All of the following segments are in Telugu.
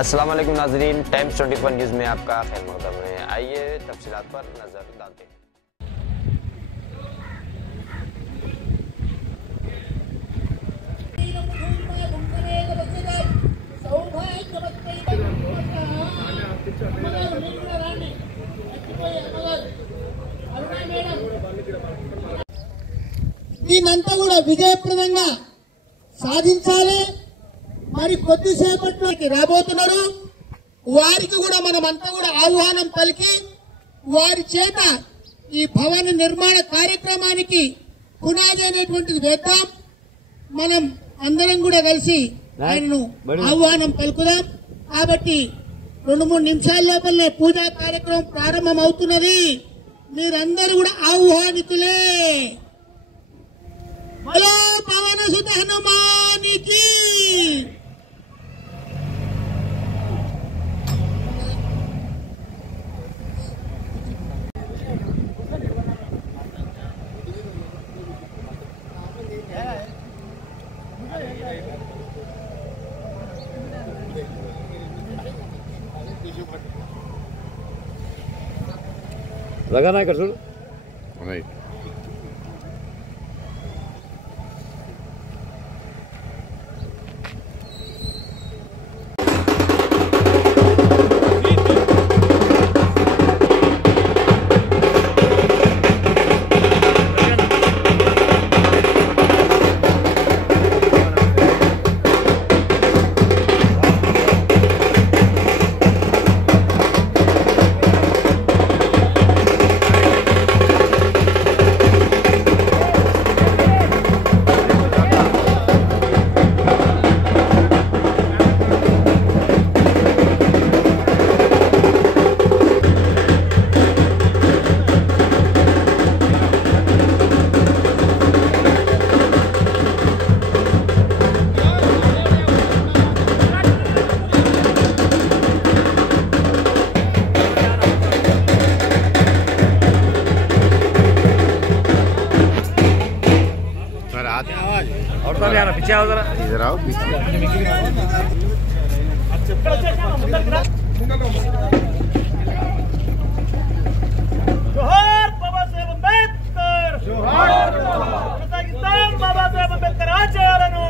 अस्सलाम वालेकुम नाज़रीन, टाइम्स 24 न्यूज़ में आपका खैर मक़दम है। आइए तफसीलात पर नज़र डालते हैं। దీనంతా కూడా విజయప్రదంగా సాధించాలి. మరి కొద్దిసేపట్లోకి రాబోతున్నారు. వారికి కూడా మనమంతా కూడా ఆహ్వానం పలికి వారి చేత ఈ భవన నిర్మాణ కార్యక్రమానికి పునాది అనేటువంటిది వేద్దాం. మనం అందరం కూడా కలిసి ఆయనను ఆహ్వానం పలుకుదాం. కాబట్టి 2-3 నిమిషాల లోపలనే పూజా కార్యక్రమం ప్రారంభం అవుతున్నది. మీరందరూ కూడా ఆహ్వానితులే. బలో పవన సుత హనుమానికి लगाना है कर सुन राइट और तो यार पीछे आओ जरा इधर आओ पीछे जोहार बाबा साहेब अंबेडकर जोहार पाकिस्तान बाबा साहेब अंबेडकर आचार्यनु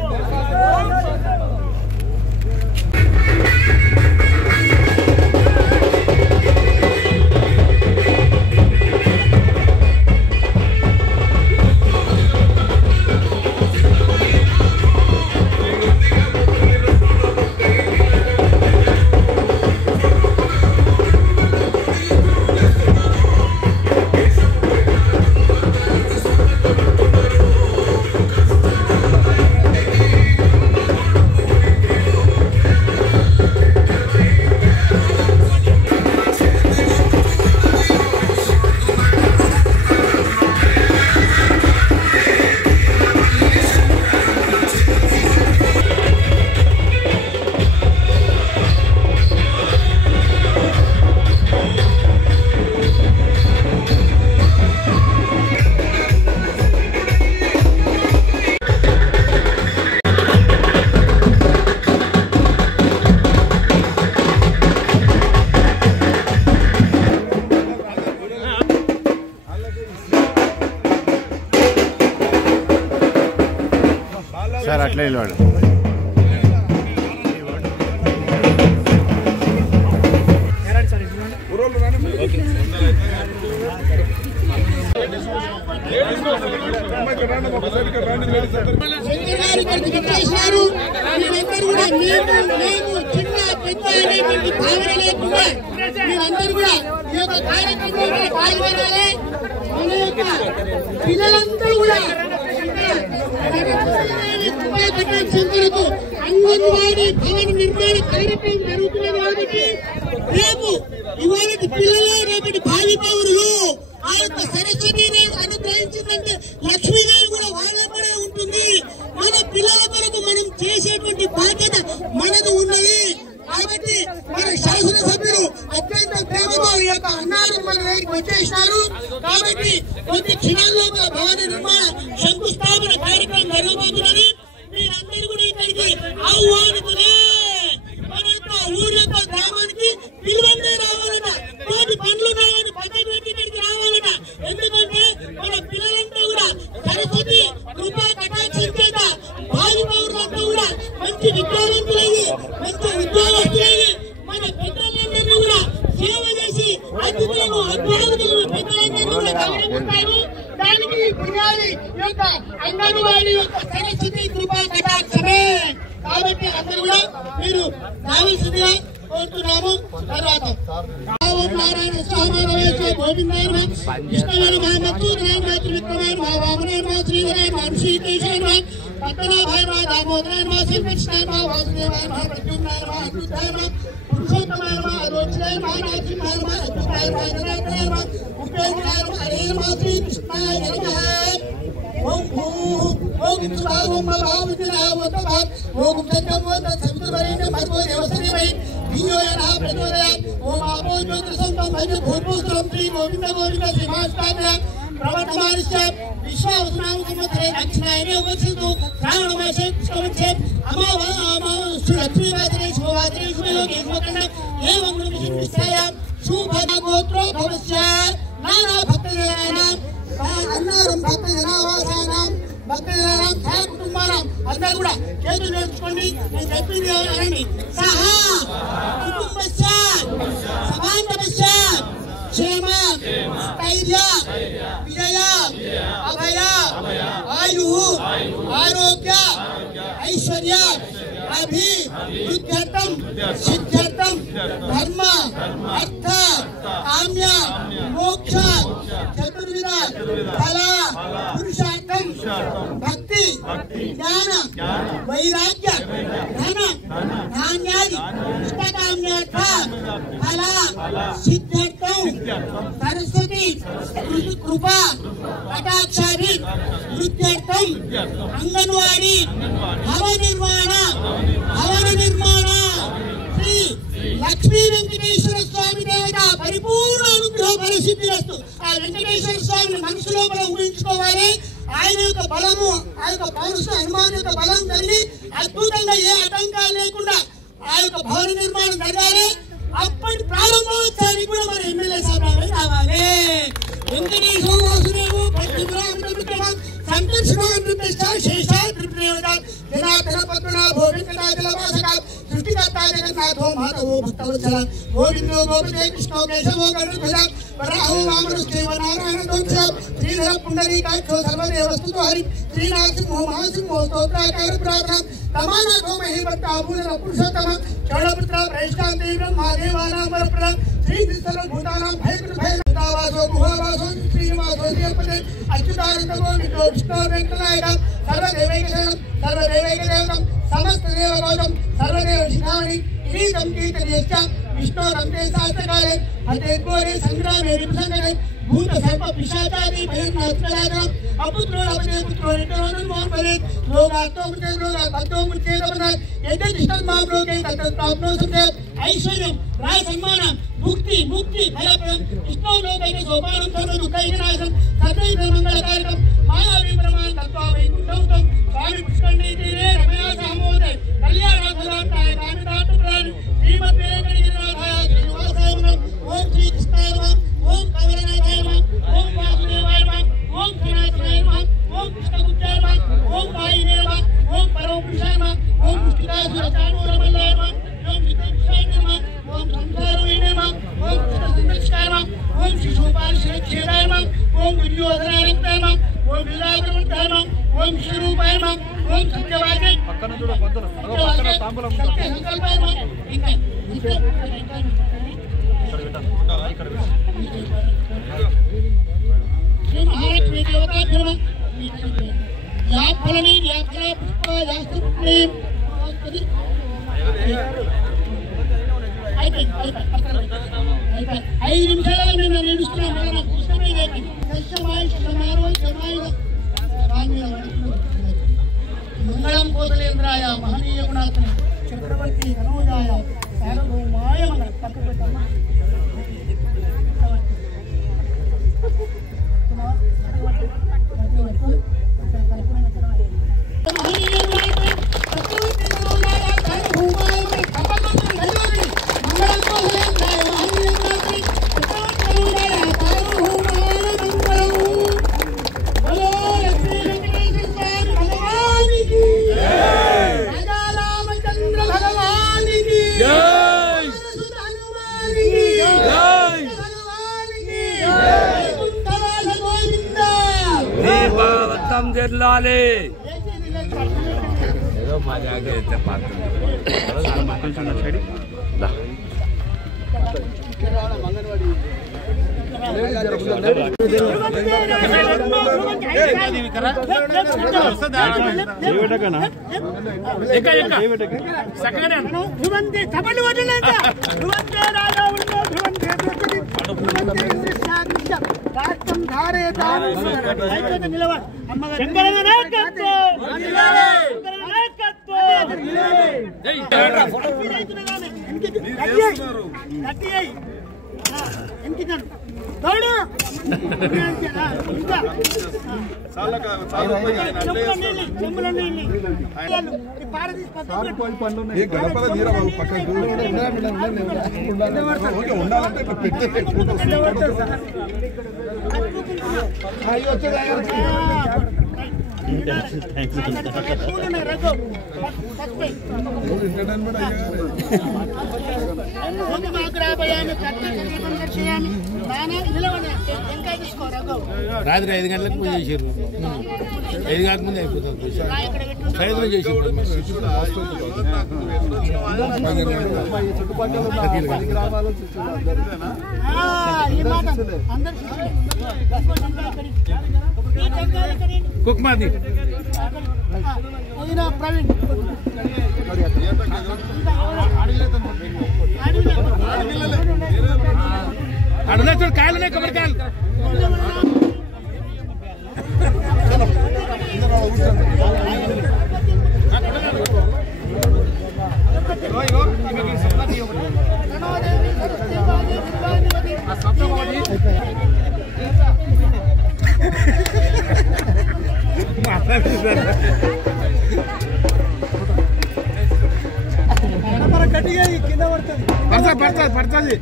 सर अट्ले निलबड పిల్లలందరూ కూడా అంగన్వాడీ భవన నిర్మాణ కార్యక్రమం జరుగుతున్నది కాబట్టి రేపు ఇవాళ పిల్లలే రేపటి భావి పౌరులు. ఆ యొక్క సరస్వతిని అనుగ్రహించిందంటే లక్ష్మీదేవి కూడా వాళ్ళపడే ఉంటుంది. మన పిల్లల కొరకు మనం చేసేటువంటి బాధ్యత మనకు ఉన్నది. కాబట్టి మన శాసనసభ్యులు అత్యంత ప్రేమతో ఈ యొక్క అన్నారం మన దగ్గరికి వచ్చేసినారు. కాబట్టి కొద్ది క్షణాల్లో భవన నిర్మాణ శంకుస్థాపన కార్యక్రమం జరగబోతున్నది. మీరందరూ కూడా ఇక్కడికి ఆహ్వానితులే. మన యొక్క ఊర్లో యొక్క అంగన్వాడీ యొక్క సరస్వతి కృపా కటాక్షమే. కాబట్టి అందరూ కూడా మీరు రావాల్సిందిగా కోరుతున్నాము. తర్వాత నారాయణ స్వామి గోవిందాయ విష్ణువైన మా మధురాయ మా త్రివిక్రమాయ మా వామనాయ మా శ్రీధరాయ మా ఋషికేశాయ మా పద్మనాభాయ మా దామోదరాయ మా శ్రీకృష్ణాయ మా వాసుదేవాయ మా ప్రద్యుమ్నాయ మా అద్భుతాయ మా పురుషోత్తమాయ మా అరోచనాయ మా నాసింహాయ మా అద్భుతాయ మా జనార్దనాయ మా ఉపేంద్రాయ మా హరే మా శ్రీకృష్ణాయ నమః. ఓం ఓం ఓం భావతిరావతభావ ఓం చంద్రమోద సవితుర్వరేణ్య భర్గో దేవసేనమై ధియోయన ప్రచోదయాత్. ఓం ఆపో జ్యోతిర్సంతం భజ భూర్భువస్సురం శ్రీ గోవింద గోవింద శ్రీమాష్టాభ్య ప్రవర్తమానశ్చ విశ్వావసునామ సంవత్సరే దక్షిణాయనే ఉపస్థితు శ్రావణమాసే కృష్ణపక్షే శ్రీ లక్ష్మీవాసరే శుభవాసరే శుభయోగే శుభకండ ఏవం గుణవిశిష్టాయాం శుభగోత్రో భవస్య నానా భక్తజనానాం అన్నారం భక్తజనావాసానాం భక్తజనానాం సహ కుటుంబానాం. అందరూ కూడా చేతులు నేర్చుకోండి. నేను చెప్పింది అనండి. సహా కుటుంబస్య సమాంతమస్య క్షేమ స్థైర్య విజయ అభయ ఆయు ఆరోగ్య ఐశ్వర్య అభివృద్ధ్యర్థం సిద్ధ్యర్థం ధర్మ అర్థ కామ్య మోక్ష చతుర్విధ ఫల పురుషార్థం భక్తి జ్ఞాన వైరాగ్య ధన ధాన్యాది ఇష్టకామ్యార్థ ఫల సిద్ధ్యర్థం సరస్వతి కృపా కటాక్షాది వృద్ధ్యర్థం అంగన్వాడీ భవన నిర్మాణ శ్రీ లక్ష్మీ వెంకటేశ్వర స్వామి దేవత పరిపూర్ణ అనుగ్రహ పరిసిద్ధిరస్తు. ఆ వెంకటేశ్వర స్వామిని మనసు లోపల ఊహించుకోవాలి. ఆయన యొక్క బలము, ఆ యొక్క పౌరుష హనుమాన్ యొక్క బలం కలిగి అద్భుతంగా ఏ ఆటంకాలు లేకుండా ఆ యొక్క భవన నిర్మాణం జరగాలి. అప్పటి ప్రారంభోత్సవానికి కూడా మన ఎమ్మెల్యే సభ కావాలి. వెంకటేశ్వర వాసుదేవు ప్రతిభాం సంకర్షణామృత శేషాద్రిప్రేవత జనార్దన పద్మనాభో వెంకటాచలవాసక సృష్టికర్తా జగన్నాథో మాధవో భక్తవత్సల గోవిందో గోపతే కృష్ణో కేశవో గరుధ్వజ వరాహో వామనశ్చైవ నారాయణ దోక్ష శ్రీధర పుండరీకాక్షో సర్వదేవస్తుతో హరి శ్రీనాథసింహో మహాసింహో స్తోత్రాకార ప్రార్థన తమానాథో మహీభక్త పూజన పురుషోత్తమ చౌడపుత్ర ప్రైష్టాంతి బ్రహ్మాదేవానాం వరప్రద శ్రీకృష్ణ భూతానాం భయకృత భయవాసో గుహావాసో శ్రీనివాసో శ్రీపదే అచ్యుతానంద గోవిందో విష్ణు వెంకటనాయక సర్వదేవైక దేవతం సమస్త దేవగౌతం సర్వదేవ శిఖామణి కిరీటం కీర్తనీయశ్చ విష్ణోరంతే శాస్త్రకాలే హతే ఘోరే సంగ్రామే రిపుసంగనే భూత సర్ప పిశాచాది భయనాత్మరాజం అపుత్రో అపదే పుత్రో నిత్యరోధన్ మోహన్ భరే లోగాత్తో మృతే లోగాత్ భక్తో మృత్యేదపదాత్ యజ్ఞతిష్టం మాం లోకే తత్ ప్రాప్నో సంజయ ఐశ్వర్యం రాయ సన్మానం ముక్తి ఫలప్రదం విష్ణు లోకైక సోపానం సర్వ దుఃఖైక నాశం సర్వైక మంగళకారకం మాయావి ప్రమాణ తత్వ వైకుంఠం స్వామి పుష్కరణీ తీరే రమయా సహమోదయ కళ్యాణాయ కామితార్థ ప్రదాని శ్రీమద్ వెంకటగిరినాథాయ శ్రీనివాసాయ నమః. ఓం శ్రీ కృష్ణాయ నమః. ఓం కమలనాథాయ నమః. ఓం వాసుదేవాయ నమః. ఓం సనాతనాయ నమః. ఓం కృష్ణగుప్తాయ నమః. ఓం వాయునే నమః. ఓం పరమపురుషాయ నమః. ఓం పుష్టికాసుర చాణూరమల్లాయ నమః. ఓం విద్యాయ నమః. ఓం సంసారవే నమః. ఓం కృష్ణ సంరక్షకాయ నమః. ఓం శిశుపాల శిరక్షేదాయ నమః. ఓం విద్యోధనానంతాయ నమః. ఓం విలాసవంతాయ నమః. ఓం విష్ణురూపాయ నమః. ఓం సత్యవాదే పక్కన చూడ పొద్దున పక్కన తాంబూలం సత్య సంకల్పాయ నమః. ఇంకా ఇక్కడ శ్రీ మహాలక్ష్మీ దేవతాభ్యో నమః. యా ఫలని యా ఫల పుష్ప యాస్తు ప్రేమ్ ఆస్తది అయిపోయింది. 5 నిమిషాలు నేను నిలుస్తున్నాను. మళ్ళీ నాకు ఇష్టమే లేదు. మంగళం కోసలేంద్రాయ మహనీయ గుణాత్మ చక్రవర్తి మనోజాయ సార్వభౌమాయ మన పక్కకు పెట్టమ్మా. వర్ధిల్లాలి. ఏదో మా జాగ్రత్త అయితే రాత్రి 5 గంటలకు పూజ చేసారు. 5 కాకముందు అయిపోతుంది. సాయంత్రం చేసారు. కుక్మాది ప్రవీణ్ అడుగునా చూడు కాయలునే కొబ్బరికాయలు. పడుతుంది.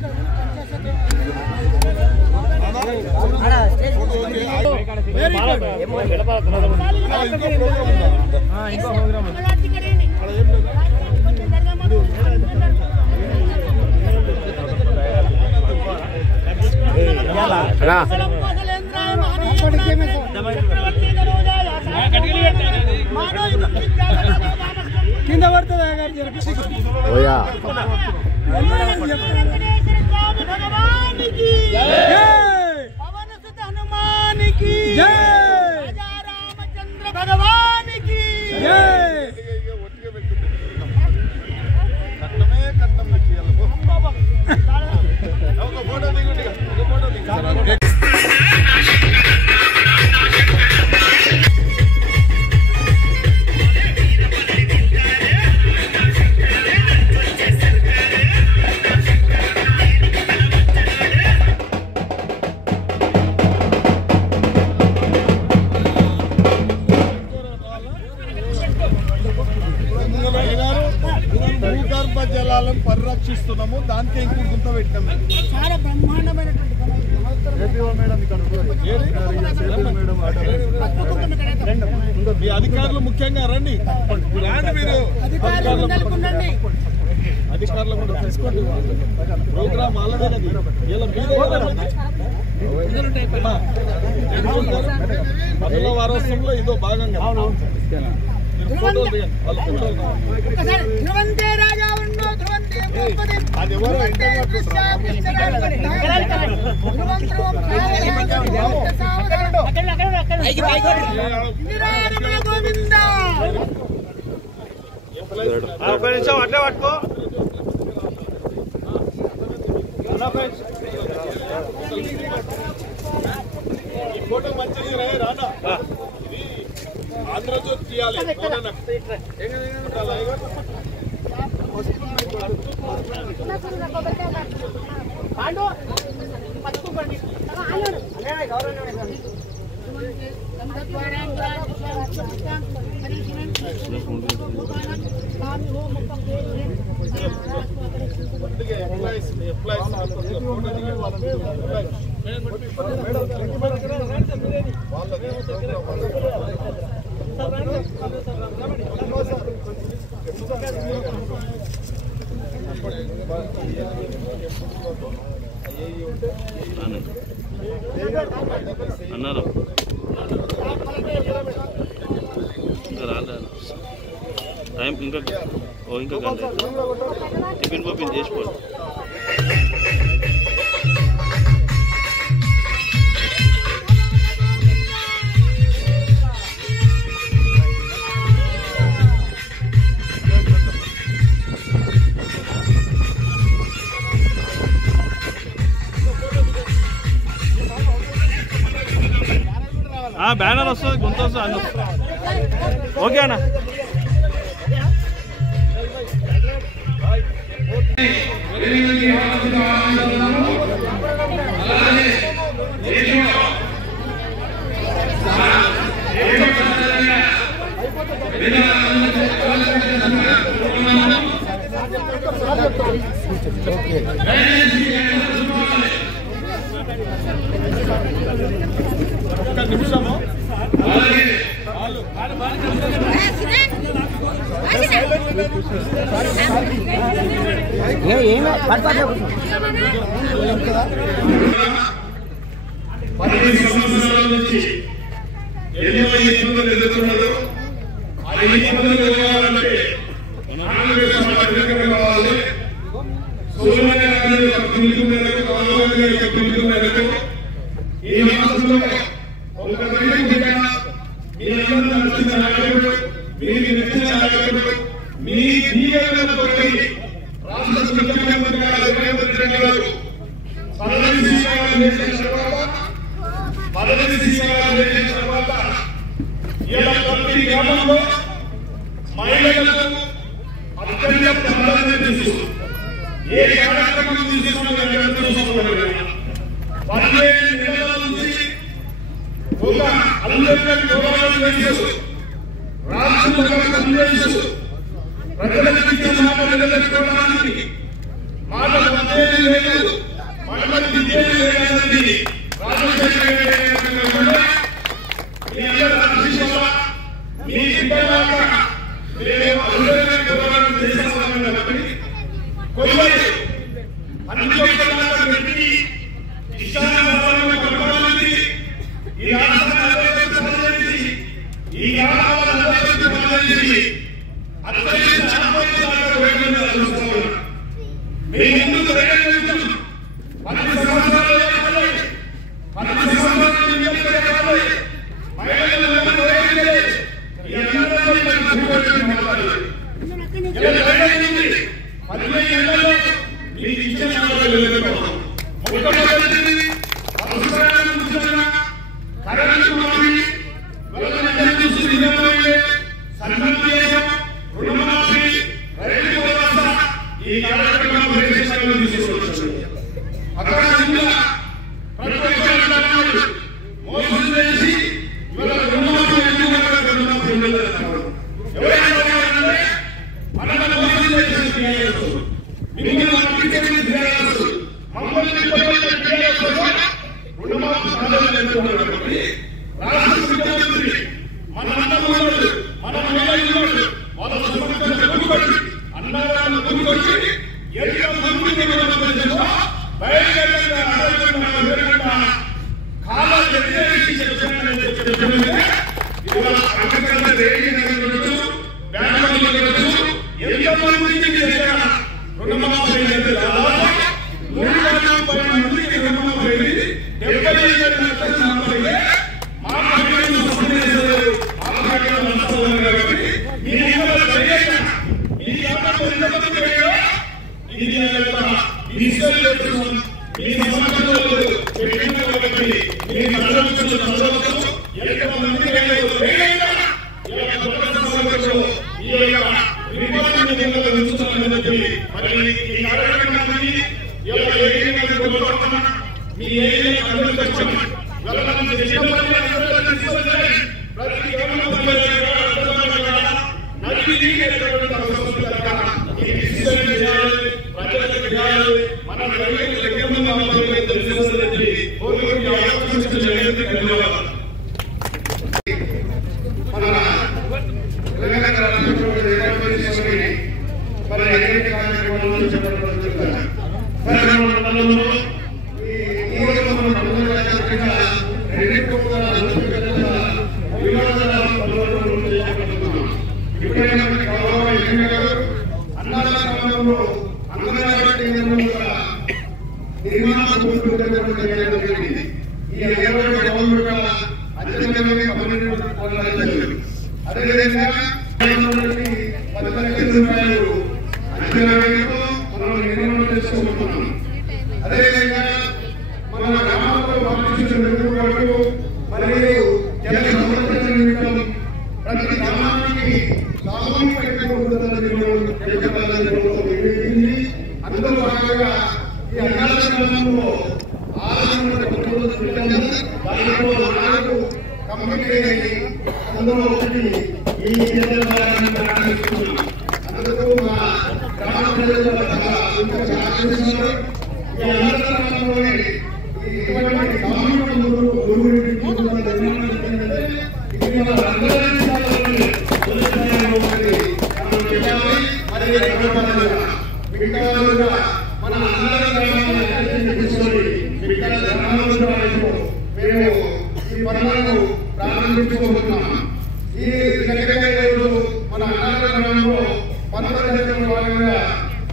కింద పడుతుంది హనుమానికి రామచంద్ర భగవానికి భూగర్భ జలాలను పరిరక్షిస్తున్నాము. దానికి ఇంకో గుంత పెట్టాము. చాలా బ్రహ్మాండమైనటువంటి మీ అధికారులు ముఖ్యంగా రండి. మీరు అధికారులు కూడా తీసుకోండి. ప్రోగ్రామ్ ఆల్రెడీ పదుల వారోత్సవంలో ఇదో భాగంగా అది ఎవరు ఒక నిమిషం అట్లే పట్టుకో. ఈ ఫోటో మంచిది రానా. ఆంధ్రజ్యోతి తీయాలి. అన్నారు టైం ఇంకా గంట టిఫిన్ పంపిణీ చేసుకోండి. బ్యానర్ వస్తుంది, గొంతు వస్తుంది, అన్న ఓకే అన్న. నిమిషము నుంచి ఎన్నో ఇబ్బందులు ఎదుర్కొన్నారు. ఆ ఇబ్బందులు కావాలంటే కాంగ్రెస్ కావాలి. సోనియా గాంధీ యొక్క పిలుపు మేరకు, రాహుల్ గాంధీ యొక్క పిలుపు మేరకు ఈ రాష్ట్రంలో ఒక మీ అందరూ నచ్చిన నాయకుడు, మీకు నచ్చిన నాయకుడు, మీ దీవెనలతో రాష్ట్ర ముఖ్యమంత్రి గారు రేవంత్ రెడ్డి గారు పదవి స్వీకారం చేసిన తర్వాత ఇలా ప్రతి గ్రామంలో మహిళలకు అత్యంత ప్రాధాన్యత ఇస్తూ ఏ కార్యక్రమం తీసుకున్నారో 15 నెలల నుంచి ఒక అందరికీ గౌరవం చేస్తూ రాష్ట్రంలో పనిచేస్తూ ప్రజలకు ఇచ్చిన మాట నిలబెట్టుకోవడానికి మాట వందేది లేదు, మహిళలు విద్యేది లేదన్నది రాజశేఖర మీ అందరూ ఆశీస్సుల మీ బిడ్డలాగా మేము అందరికీ గౌరవం చేస్తామని చెప్పి కొయ్యాలి అనుకోకుండా పెట్టి ఇష్టాన్ని కలపాలని ఈ రాష్ట్రాన్ని సంబంధించి ఈ గ్రామాలను సంబంధించి అత్యంత మీ ముందుకు 10 సంవత్సరాలు ఈ కార్యక్రమం అక్కడ మోసం చేసి గ్రామంలో అంగన్వాడీ కేంద్రం కూడా నిర్మాణం జరిగింది. ఈ అంగన్వాడీ భవన్ యొక్క అంచనాలే 12 కోట్ల రూపాయలు. అదేవిధంగా 10 లక్షల రూపాయలు అంచనా వ్యయంతో మనం నిర్మాణం చేసుకుంటున్నాం. అదేవిధంగా మన గ్రామంలో పాటించిన మెరుగుబాటు మరియు జల సంరక్షణ నిమిత్తం ప్రతి గ్రామానికి సామూహిక అందులో భాగంగా ఈ అన్నాల గ్రామంలో 6 దాంట్లో 4 కంప్లీట్ అయ్యాయి. అందులో ఒకటి ఈ ప్రారంభిస్తున్నాం. అందుకు మా గ్రామ ప్రజలు సహకరిస్తున్నారు. ఈ అన్నాల గ్రామంలోనే ఇటువంటి సామూహిక గురువు మన అందరి తీసుకొని మేము ఈ పనులను ప్రారంభించుకుంటున్నాం. ఈ సెక్రటరీ మన అన్నల గ్రామంలో 15 లక్షల భాగంగా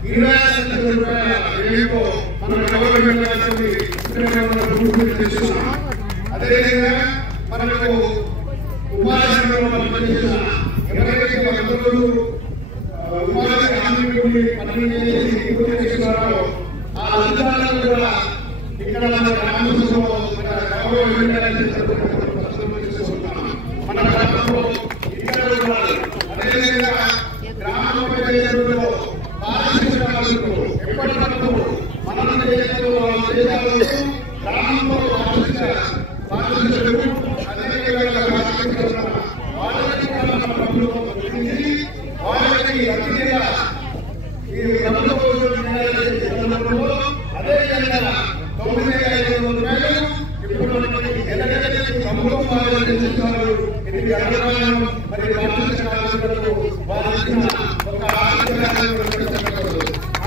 20 లక్షల రూపాయల వ్యయంతో మనం గవర్నమెంట్ చేస్తున్నాం. అదేవిధంగా మనకు ఉపాధి పనిచేసిన ఎవరైతే అందరూ ఉపాధి హామీ పనులు చేస్తున్నారో ఆ అధికారులను కూడా ఇక్కడ మన గ్రామంలో మన గ్రామంలో ఇక్కడ అదేవిధంగా గ్రామ పంచాయతీలో పారిశ్రామికులు ఎప్పటికప్పుడు మనం గ్రామంలో పారిశ్రామికులు అదేవిధంగా వాళ్ళకి అతిథిగా ఈ అదేవిధంగా 9,500 రూపాయలు ఇప్పుడు మనకి ఎల్లగడ్డకి సమూహం చేస్తున్నారు. ఇది అన్నదానం మరియు పాఠశాలకు వారిచ్చిన ఒక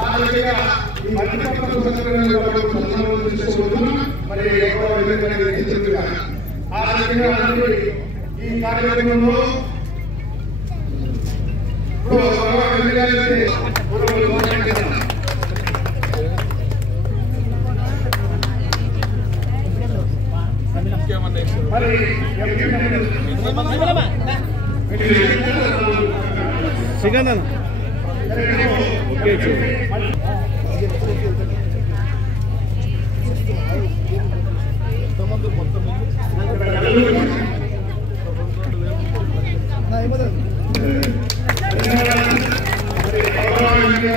ఆ విధంగా ఈ మల్టీపర్పస్ సందర్భంగా చేసుకుంటున్నాం. మరి ఆ విధంగా ఈ కార్యక్రమంలో సిగందన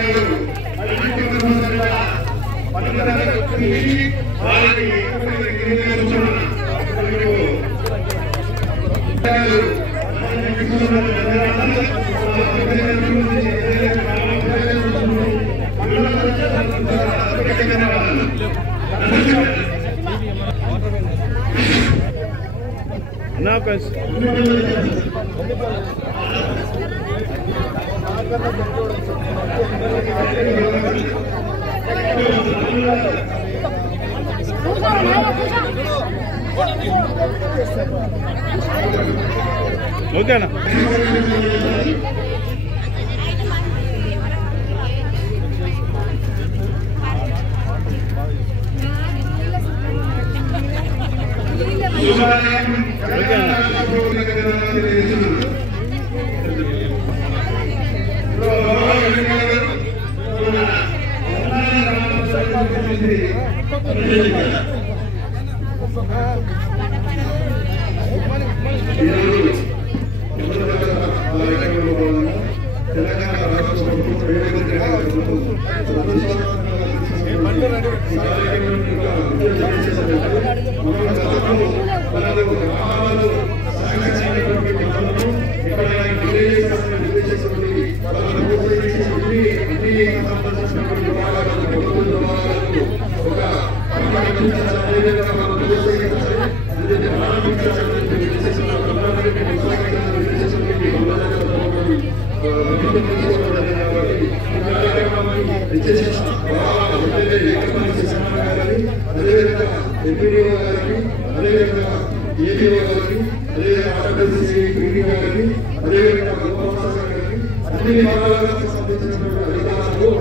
ఓకే ना कैसे ओके ना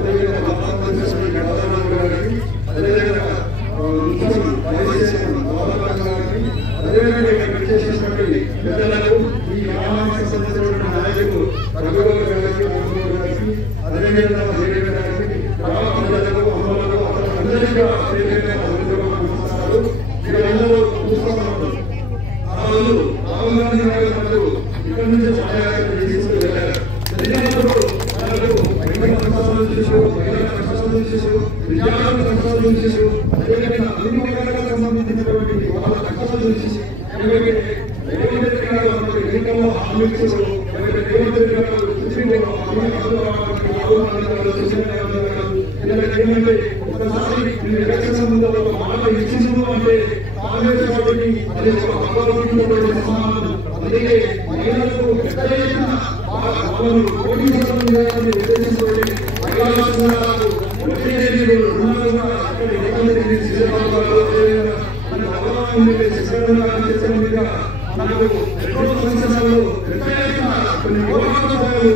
అదే చేశారు. అదేవిధంగా అన్ని వర్గాలకు సంబంధించినటువంటి వాళ్ళ కష్టాలు చూసి ఎవరైతే రేవంత్ రెడ్డి గారు ఎన్నికల్లో హామీ ఇచ్చారు, ఎవరైతే రేవంత్ రెడ్డి గారు సుప్రీంకోర్టులో ఏంటంటే ఒకసారి ఎలక్షన్ సంబంధంలో మాట ఇచ్చింది అంటే కాంగ్రెస్ పార్టీకి అది ఒక అపరాధమైనటువంటి సమానం. అందుకే మహిళలకు పెద్ద ఎత్తున వాళ్ళను పోటీ చేయాలని ఉద్దేశంతో మహిళా సంఘాలకు రుణాలు కూడా అక్కడ ఇవ్వాలని మనకు ఎన్నో సంవత్సరాలు పెద్ద ఎత్తున కొన్ని కోట్ల రూపాయలు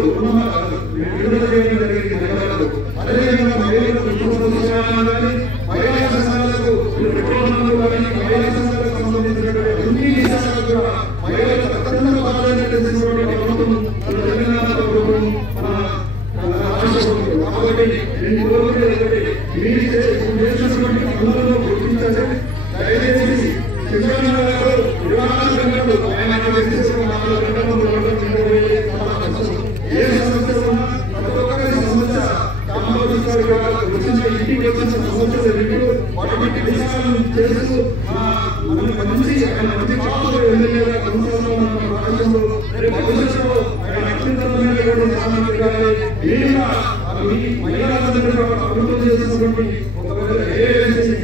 విడుదల చేయడం జరిగింది మహిళలకు. అదేవిధంగా మహిళలకు కానీ మహిళా సంఘాలకు కానీ మహిళా సంఘాలకు సంబంధించినటువంటి అన్ని విషయాలకు కూడా మహిళలకు అత్యంత ప్రాధాన్యత ఇచ్చినటువంటి ప్రభుత్వం తెలంగాణ ప్రభుత్వం కాబట్టి నేను కోరుకునేది మీరు చేసినటువంటి పనులను గుర్తించాలి. దయచేసి తెలంగాణ ఏ సమస్య ఉన్నా ప్రతి ఒక్కరి సమస్య కాంగ్రెస్ వచ్చిన ఇంటికి వచ్చిన సమస్యలు వాటిని పరిష్కారం చేస్తూ మంచి పాత్ర ఎమ్మెల్యేగా కొనసాగుతున్న రాష్ట్రంలో భవిష్యత్తులో అత్యున్నతమైనటువంటి స్థానానికి కానీ వీళ్ళ మహిళలందరూ అభివృద్ధి చేసినటువంటి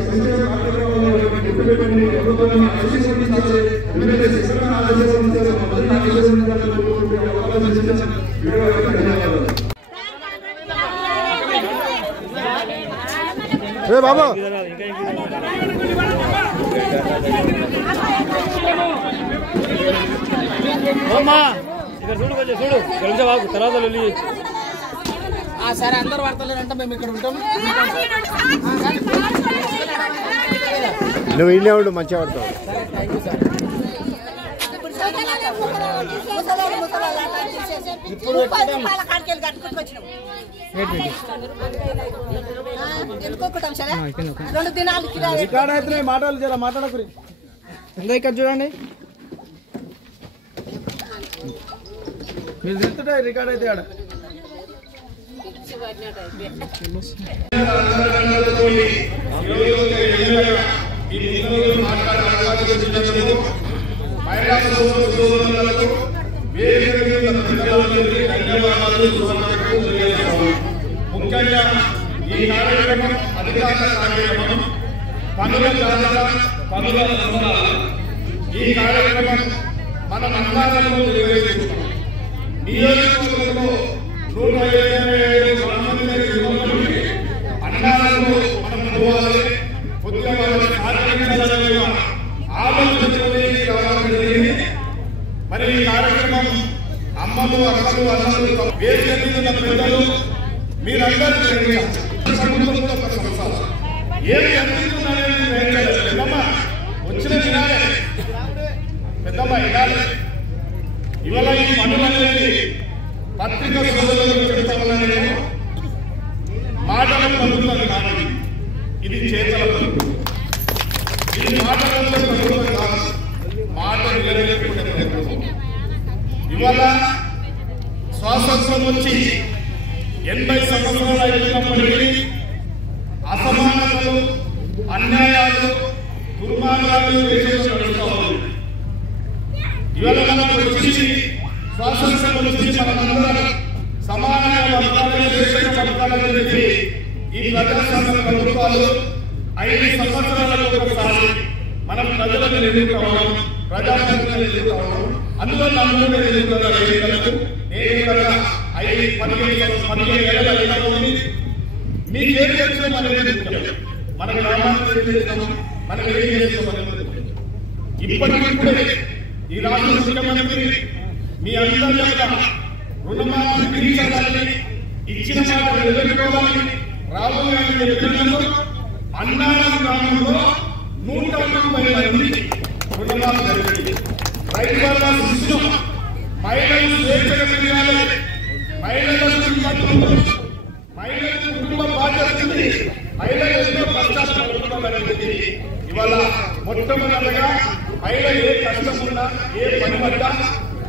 సంక్షేమ కార్యక్రమాలను గుర్తుపెట్టుకుని ప్రభుత్వాన్ని ఆశీర్వదించాలి. ఎమ్మెల్యే శిక్షణ ఆశీర్వదించాలి. మొదటి ఆశీర్వదించాలని కోరుకుంటే అవకాశం ఇచ్చిన ధన్యవాదాలు. బాబా ఇక్కడ చూడు కొంచెం చూడు కొంచెం బాబు తర్వాత వెళ్ళి సరే అందరు వాడతలేరంటే మేము ఇక్కడ ఉంటాం. నువ్వు ఇల్లే ఉండు మంచిగా పడతావు. రికార్డ్ అయితే మాటలు జర మాట్లాడకురి. ఇంకా ఇక్కడ చూడండి మీరు తింటుంటే రికార్డ్ అయితే ఆడ మహిళా సోదరులకు ముఖ్యంగా ఈ కార్యక్రమం అధికార కార్యక్రమం పనుల పనుల ఈ కార్యక్రమం మన మండలంలో నిర్వహిస్తున్నాం. నియోజకవర్గంలో 127 అన్నాలలో మనం పోవాలి. కొద్దిగా వాళ్ళని ఆచరించాలని ఆలోచనతోనే రావడం జరిగింది. మరి ఈ కార్యక్రమం అమ్మలు అక్కలు అన్నలు వేదిక మీద ఉన్న పెద్దలు మీరందరూ ఏమి అందిస్తున్నారని పెద్దమ్మ వచ్చిన వినాలి. పెద్దమ్మ వినాలి. ఇవాళ ఈ పనులు అనేది పత్రిక సోదరులకు చెప్తామని నేను మాటల ప్రభుత్వం కాదు, ఇది చేతల ప్రభుత్వం. ఇది మాటల ప్రభుత్వం కాదు, మాట నిలబెట్టుకునే ప్రభుత్వం. ఇవాళ స్వాతంత్రం వచ్చి 80 సంవత్సరాలు అయినప్పటికీ అసమానతలు, అన్యాయాలు, దుర్మార్గాలు దేశంలో నడుస్తూ ఉంది. ఇవాళ మనకు వచ్చి స్వాతంత్రం వచ్చి మనమందరం సమానంగా బతకాలని, దేశంగా బతకాలని చెప్పి ఈ ప్రజాస్వామ్య ప్రభుత్వాలు 5 సంవత్సరాలకు ఒకసారి మనం ప్రజలను ఎదుర్కోవడం, ప్రజాప్రతినిధులను ఎదుర్కోవడం, అందులో నన్ను ఎదుర్కొన్నారు. నేను కూడా 15 ఏళ్ళ ఉంది. మీకు ఏం తెలుసు మనం ఎదుర్కొన్నాం, మన గ్రామానికి ఏం చేస్తాము, మనం ఏం చేస్తామని ఇప్పటికిప్పుడే ఈ రాష్ట్ర ముఖ్యమంత్రి మీ అందరి యొక్క రుణమాఫీ తీర్చాలని, ఇచ్చిన మాట నిలబెట్టుకోవాలని రాహుల్ గాంధీ చెప్పినప్పుడు అన్నారం గ్రామంలో 190 మంది రుణమాఫీ జరిగింది. రైతుల శిశువు మహిళలు స్వేచ్ఛగా తిరగాలి, మహిళలకు కుటుంబ బాధ్యత ఉంది, మహిళలు ఎన్నో కష్టాలు పడుతున్నారనేది ఇవాళ మొట్టమొదటిగా మహిళ ఏ కష్టం ఉన్నా, ఏ పని పడ్డా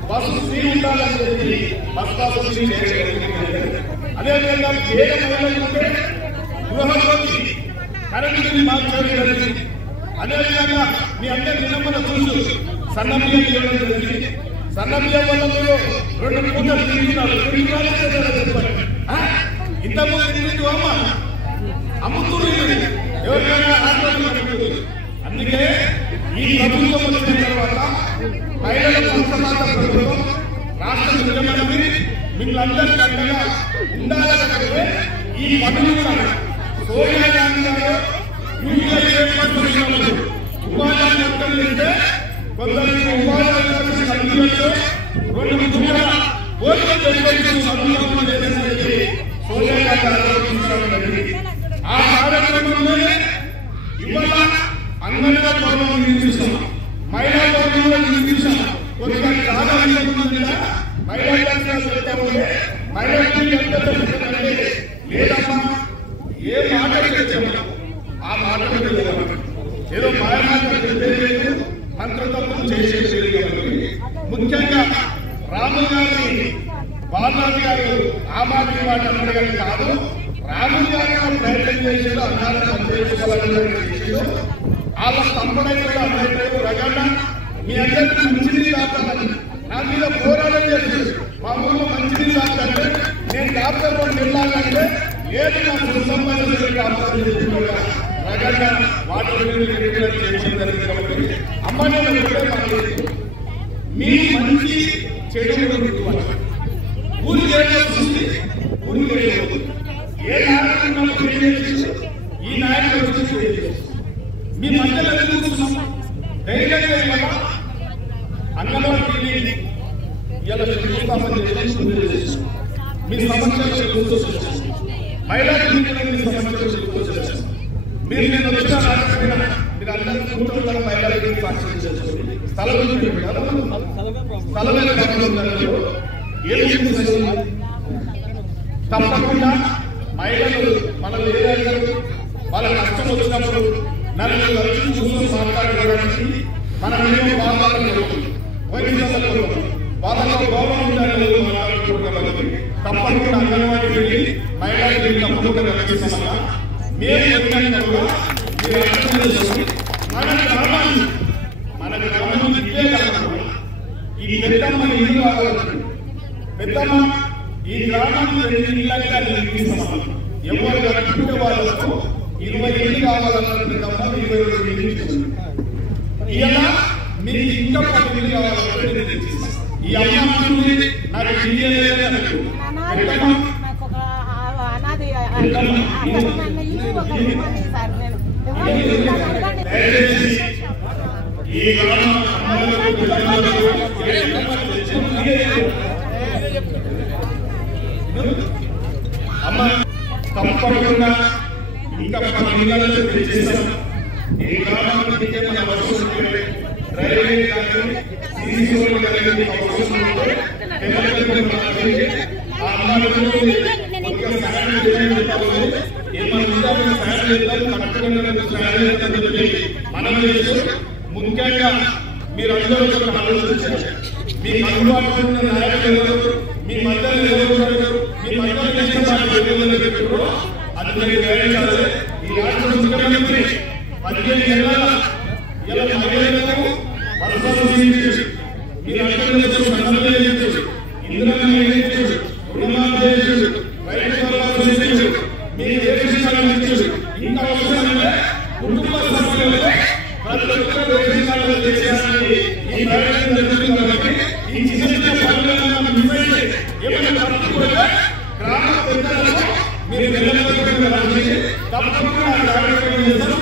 బస్సు ఫ్రీ ఉండాలని చెప్పి బస్ పాస్ ఫ్రీ చేయగలిగింది. అదేవిధంగా పేద మహిళలు ఉంటే గృహంలోకి కరెంటు మాకు చేయడం. అదేవిధంగా మీ అందరి నిలబడ చూసు సన్న బియ్యం ఇవ్వడం జరిగింది. సన్న బియ్యం వల్ల మీరు 2 పూటలు తింటున్నారు. ఇంతకుముందు తింటూ అమ్ముతుంది ఎవరికైనా ఆత్మహత్య. అందుకే ఈ ప్రభుత్వం వచ్చిన తర్వాత మహిళల పక్షపాత ప్రభుత్వం రాష్ట్ర ముఖ్యమంత్రి మిమ్మల్ని అండగా ఉండాలంటే ఈ పనులు కూడా సోనియా గాంధీ గారు యూపీఐ ఏర్పడుతున్నారు. ఉపాధి అంటే కొందరికి ఉపాధి కలిగినట్టు 2 పూటల ఓట్లు సోనియా గాంధీ ఆలోచించాలని ఆ కార్యక్రమంలోనే ఇవాళ అంగన్వాడీ భవనం నిర్మిస్తాం, మహిళా భవనంలో నిర్మిస్తాం. కొద్దిగా చాలా లేదమ్మా ఏ మాట ఆ మాట ఏదో మంత్రతత్వం చేసేది. ముఖ్యంగా రాములు గారిని బాలరాజు గారు ఆమ్ ఆద్మీ పార్టీ అన్నది కాదు, రాములు గారు ప్రయత్నం చేసేది అన్నారం చేసుకోవాలని వాళ్ళ తమ్ముడై కూడా అన్నట్టు రగన్న మీ అందరికీ మంచిది కాదని నా మీద పోరాటం చేసి మా ఊళ్ళో మంచిది కాదంటే నేను డాక్టర్ వెళ్ళాలంటే లేదు నా సంబంధించిన డాక్టర్ రగన్న వాటి చేసింది. అమ్మ నేను మీ మంచి చెడు ఊరి చూసి ఊరికి ఏ నాయకుడు ఈ నాయకుడు మీ మధ్యలో చూస్తున్నాం. ధైర్యంగా అంగన్వాడీ ఇలా శంకుస్థాపన చేసి మీ సమస్యలు మహిళా మీ సమస్యలు మీరు నేను వచ్చిన రాకపోయినా మీరు అందరూ కూతురు మహిళలకి సాక్షి చేసుకోండి. తప్పకుండా మహిళలు మన ఏరియాలో వాళ్ళ కష్టం వచ్చినప్పుడు నన్ను కలిసి చూసి మాట్లాడడానికి మన వాళ్ళలో గౌరవం ఉండాలని మాట్లాడుకుంటున్నాం. తప్పకుండా అంగన్వాడీ వెళ్ళి మహిళలు తప్పకుండా కలిగిస్తామన్నా మన గ్రామాన్ని ఇదే కాకుండా ఈ పెద్దమ్మ ఇల్లు కావాలంటే పెద్దమ్మ ఈ గ్రామాన్ని 2 ఇళ్ళగా నిర్మిస్తామన్నా. ఎవరు కట్టుకుంటే వాళ్ళకు 20 ఇళ్ళు కావాలన్నట్టు తప్ప 22 ఇళ్ళు ఇలా మీకు ఇంకా 10 ఇళ్ళు కావాలంటే ఈ అమ్మాయి నాకు తెలియలేదు. అమ్మ తప్పకుండా ఇంకా 10 ఇళ్ళలో చేస్తాం. ఈ గ్రామానికి మన అవసరం రైల్వే కానీ సీసీ రోడ్లు కానీ అవసరం ఉంటే ఆ అమ్మాయిలు మనం ముఖ్యంగా మీరందరూ ఆలోచించారు. మీకు అందుబాటులో ఉన్న నాయకులు ఎవరు, మీ మధ్యలో ఎవరు, మీ మధ్యలో అందుకని గ్రహించాలి. ఈ రాష్ట్ర ముఖ్యమంత్రి 15 ఏళ్ళ ఇలా మహిళలకు మీరు ఇంత అవసరమే కుటుంబ సభ్యులు ఈ చిన్న ఏమైనా తప్పుకుంటే గ్రామ పెద్దలకు మీరు తప్పకుండా ధన్యవాదాలు.